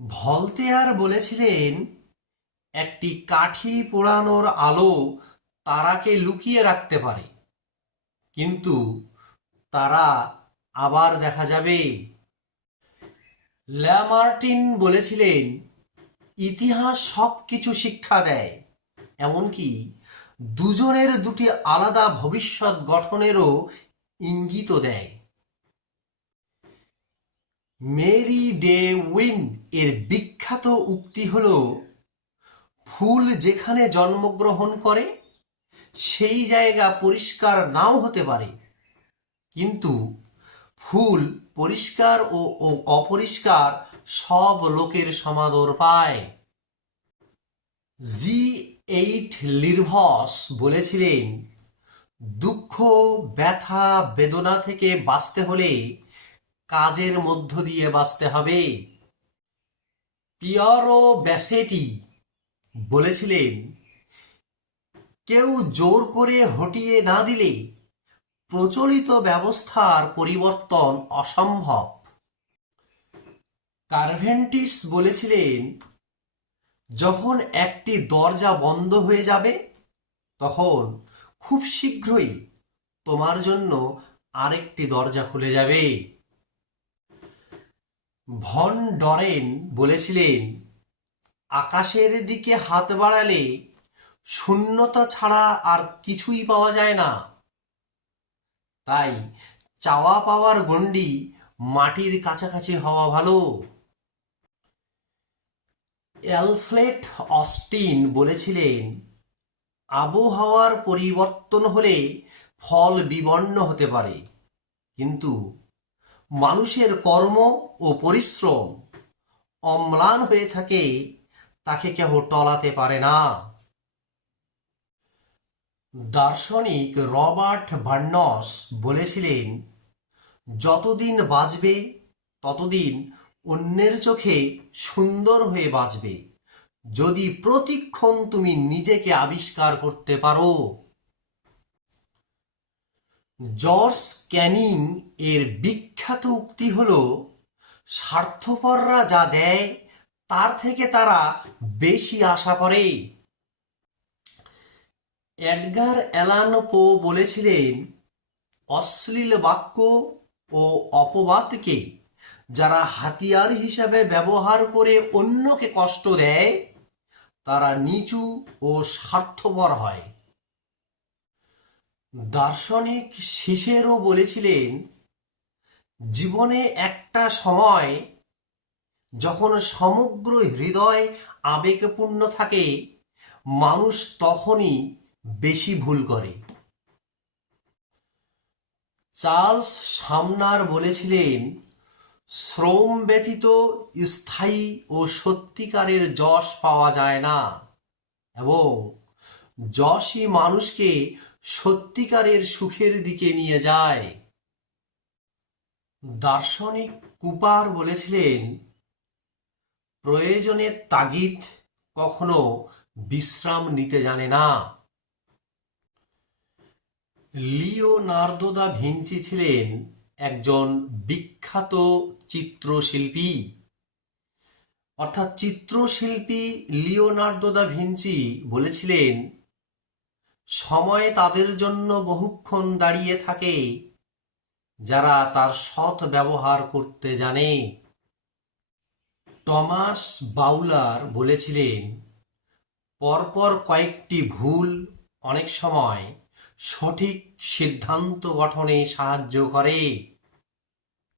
Voltaire বলেছিলেন, একটি কাঠি পোড়ানোর আলো তারাকে লুকিয়ে রাখতে পারে। কিন্তু তারা আবার দেখা যাবে। ল্যামার্টিন বলেছিলেন, ইতিহাস সব কিছু শিক্ষা দেয়, এমনকি দুজনের দুটি আলাদা ভবিষ্যৎ গঠনেরও ইঙ্গিত দেয়। মেরি ডে উইন এর বিখ্যাত উক্তি হল, ফুল যেখানে জন্মগ্রহণ করে, সেই জায়গা পরিষ্কার নাও হতে পারে। কিন্তু ফুল পরিষ্কার ও অপরিষ্কার সব লোকের সমাদর পায়। জি এইট লিরভস বলেছিলেন, দুঃখ, ব্যথা, বেদনা থেকে বাঁচতে হলে কাজের মধ্য দিয়ে বাঁচতে হবে। পিয়ারো ব্যাসেটি বলেছিলেন, কেউ জোর করে হটিয়ে না দিলে প্রচলিত ব্যবস্থার পরিবর্তন অসম্ভব। কার্ভেন্টিস বলেছিলেন, যখন একটি দরজা বন্ধ হয়ে যাবে, তখন খুব শীঘ্রই তোমার জন্য আরেকটি দরজা খুলে যাবে। ভন ডরেন বলেছিলেন, আকাশের দিকে হাত বাড়ালে শূন্যতা ছাড়া আর কিছুই পাওয়া যায় না। তাই চাওয়া পাওয়ার গণ্ডি মাটির কাছাকাছি হওয়া ভালো। অ্যালফ্রেড অস্টিন বলেছিলেন, আবহাওয়ার পরিবর্তন হলে ফল বিবর্ণ হতে পারে, কিন্তু মানুষের কর্ম ও পরিশ্রম অম্লান হয়ে থাকে, তাকে কেহ টলাতে পারে না। দার্শনিক রবার্ট ভার্নস বলেছিলেন, যতদিন বাঁচবে, ততদিন অন্যের চোখে সুন্দর হয়ে বাঁচবে। যদি প্রতিক্ষণ তুমি নিজেকে আবিষ্কার করতে পারো জর্জ ক্যানিং এর বিখ্যাত উক্তি হল, স্বার্থপররা যা দেয়, তার থেকে তারা বেশি আশা করে। এডগার অ্যালান পো বলেছিলেন, অশ্লীল বাক্য ও অপবাদকে যারা হাতিয়ার হিসাবে ব্যবহার করে অন্যকে কষ্ট দেয়, তারা নিচু ও স্বার্থপর হয়। দার্শনিক শিশেরও বলেছিলেন, জীবনে একটা সময় যখন সমগ্র হৃদয় আবেগপূর্ণ থাকে, মানুষ তখনই বেশি ভুল করে। চার্লস সামনার বলেছিলেন, শ্রম ব্যতীত স্থায়ী ও সত্যিকারের যশ পাওয়া যায় না এবং যশই মানুষকে সত্যিকারের সুখের দিকে নিয়ে যায়। দার্শনিক কুপার বলেছিলেন, প্রয়োজনের তাগিদ কখনো বিশ্রাম নিতে জানে না। লিওনার্দো দা ভিঞ্চি ছিলেন একজন বিখ্যাত চিত্রশিল্পী। অর্থাৎ চিত্রশিল্পী লিওনার্দো দা ভিঞ্চি বলেছিলেন সময় তাদের জন্য বহুক্ষণ দাঁড়িয়ে থাকে। যারা তার সৎ ব্যবহার করতে জানে। টমাস বাউলার বলেছিলেন, পরপর কয়েকটি ভুল অনেক সময় সঠিক সিদ্ধান্ত গঠনে সাহায্য করে।